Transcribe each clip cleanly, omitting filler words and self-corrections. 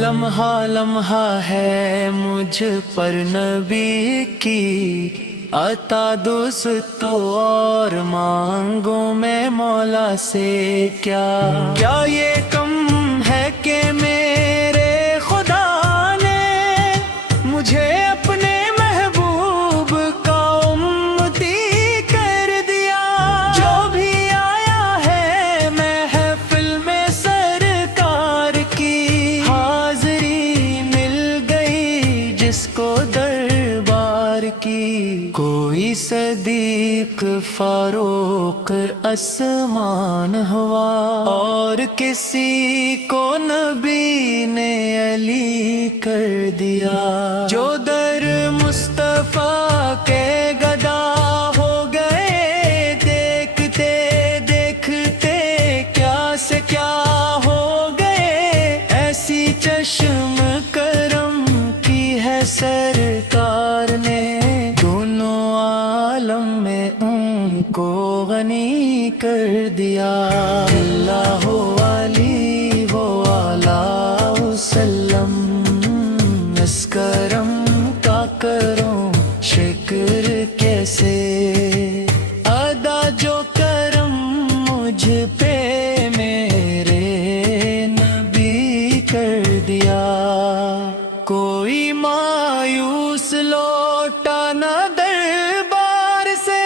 لمحہ لمحہ ہے مجھ پر نبی کی عطا دوست اور مانگوں میں مولا سے کیا یہ کم ہے کہ میرے خدا نے مجھے اپنے محبوب کا امتی کر دیا۔ جو بھی آیا ہے محفل میں سرکار کی حاضری مل گئی جس کو دربار کی۔ کوئی صدیق فاروق عثمان ہوا اور کسی کو نبی نے علی کر دیا۔ جو در مصطفیٰ کے گدا ہو گئے دیکھتے دیکھتے کیا سے کیا ہو گئے۔ ایسی چشم کرم کی ہے سرکار نے دونوں عالم میں ان کو غنی کر دیا۔ اللہ علیہ وآلہ وسلم اس کرم کا کروں شکر کیسے ادا جو کرم مجھ پہ میرے نبی کر دیا۔ کوئی مایوس لوٹا نہ دربار سے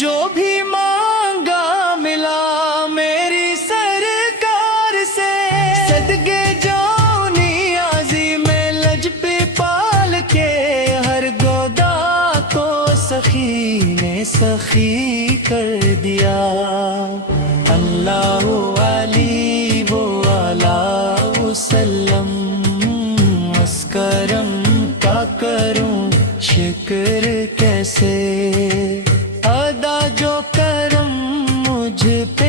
جو بھی مانگا ملا میری سرکار سے۔ صدقے جاؤں نیازی میں لج پہ پال کے ہر گودا کو سخی نے سخی کر دیا۔ اللہ علیہ وآلہ وسلم اس کرم کا کروں شکر کیسے ادا جو کرم مجھ پہ